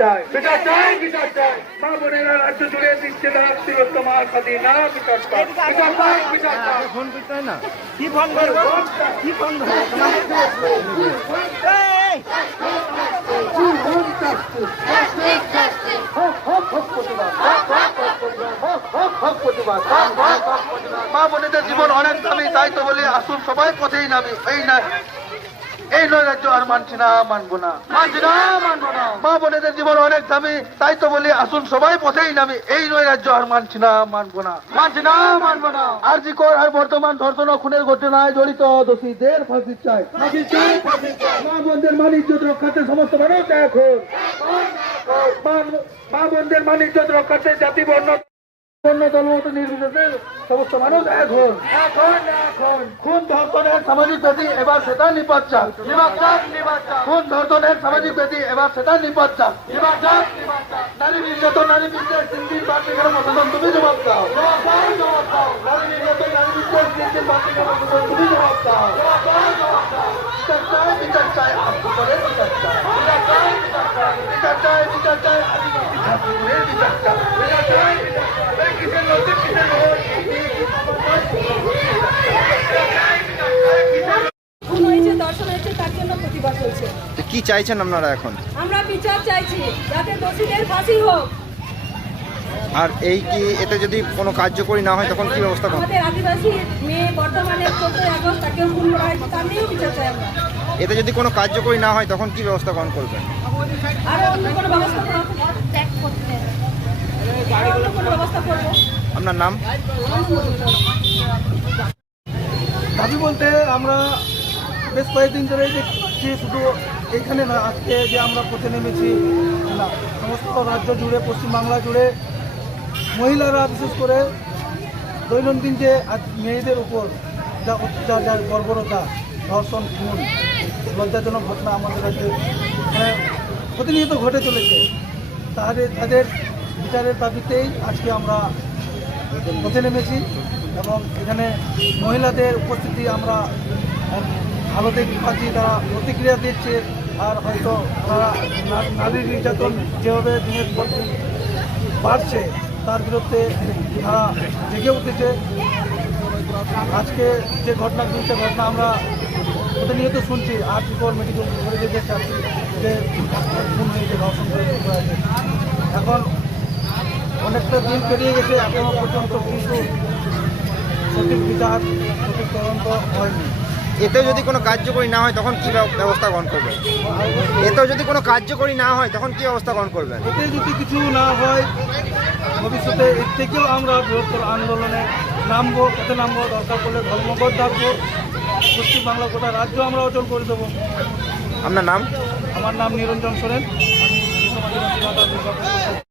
চাই। বিচার চাই বিচার চাই। মা বোনেরা রাজ্য জুড়ে দিচ্ছে না তিলোত্তমা স্বাধীনা বিচার চাই। বিচার চাই বিচার চাই। ফোন করতে না। কি ফোন করব? কি ফোন মা বোনেদের জীবন অনেক দামি তাই তো বলি আসুন সবাই পথেই নামি। এই না এই নয় রাজ্য আর মানছি না মানবো না। মানছি না। মা বোনেদের জীবন অনেক দামি তাই তো বলি আসুন সবাই পথেই নামি। এই নয় রাজ্য আর মানছি না মানবো না। মানছি না মানবো না। আর জি কর আর বর্তমান ধর্ষণ খুনের ঘটনায় জড়িত দোষীদের ফাঁসি চাই। মা বোনদের মান ইজ্জত রক্ষাতে সমস্ত মানুষ এখন মা- মা বোনদের মান ইজ্জত রক্ষাতে জাতি বর্ণ অন্য দলমত নির্বিশেষে সমস্ত মানুষ এখন এখন এখন খুন ধর্ষণের সামাজিক ব্যাধি এবার সেটা নিপাত চাক খুন ধর্ষণের সামাজিক এবার সেটা নিপাত চাক নারী নির্যাতন নারী বিদ্বেষ সিন্ধির বার্তিকের মতন তুমি জবাব দাও নারী নির্যাতন নারী বিদ্বেষ সিন্ধির বার্তিকের মতন তুমি জবাব দাও বিচার চাই বিচার চাই আপনি বিচার চাই বিচার চাই বিচার চাই আদিবাসী ছাত্রীদের বিচার চাই বিচার চাই বিচার চাই এই কিসের মধ্যে কিসের খুন হয়েছে দর্শন হয়েছে তার জন্য প্রতিবাদ চলছে তো কি চাইছেন আপনারা এখন? আমরা বিচার চাইছি যাতে দোষীদের ফাঁসি হোক। আর এই কি এতে যদি কোনো কার্যকরী না হয় তখন কি ব্যবস্থা করবেন আমাদের আদিবাসী মেয়ে বর্তমানে চোদ্দই আগস্ট তাকেও খুন করা হয়েছে তার নিয়েও বিচার চাই আমরা। এতে যদি কোনো কার্যকরী না হয় তখন কি ব্যবস্থা গ্রহণ করবেন? আরও অন্য কোনো ব্যবস্থা ত্যাগ করতে আরও অন্য কোনো ব্যবস্থা করব? আপনার নাম? দাবি বলতে আমরা বেশ কয়েকদিন ধরে দেখছি শুধু এখানে না, আজকে যে আমরা পথে নেমেছি, না, সমস্ত রাজ্য জুড়ে, পশ্চিমবাংলা জুড়ে মহিলারা, বিশেষ করে দৈনন্দিন যে আজ মেয়েদের উপর যা অত্যাচার যার বর্বরতা, ধর্ষণ, খুন, লজ্জাজনক ঘটনা আমাদের রাজ্যে মানে প্রতিনিয়ত ঘটে চলেছে তাদের তাদের বিচারের দাবিতেই আজকে আমরা পথে নেমেছি এবং এখানে মহিলাদের উপস্থিতি আমরা দেখতে পাচ্ছি তারা প্রতিক্রিয়া দিচ্ছে আর হয়তো তারা নারী নির্যাতন যেভাবে দিনের পর দিন বাড়ছে, তার বিরুদ্ধে তারা জেগে উঠেছে। আজকে যে ঘটনা ঘটছে ঘটনা আমরা প্রতিনিয়ত শুনছি। আর পর মেডিকেল কলেজে যে যে খুন হয়েছে ধর্ষণ করে হয়েছে। এখন অনেকটা দিন পেরিয়ে গেছে এখনও পর্যন্ত কিন্তু সঠিক বিচার, সঠিক তদন্ত হয়নি। এতেও যদি কোনো কার্যকরী না হয় তখন কি ব্যবস্থা গ্রহণ করবেন? এতেও যদি কোনো কার্যকরী না হয় তখন কি ব্যবস্থা গ্রহণ করবেন? এতে যদি কিছু না হয় ভবিষ্যতে এর থেকেও আমরা বৃহত্তর আন্দোলনে নামবো পথে নামবো দরকার পড়লে ধর্মঘট ডাকবো পশ্চিমবাংলা গোটা রাজ্য আমরা অচল করে দেবো। আপনার নাম? আমার নাম নিরঞ্জন সোরেন আমি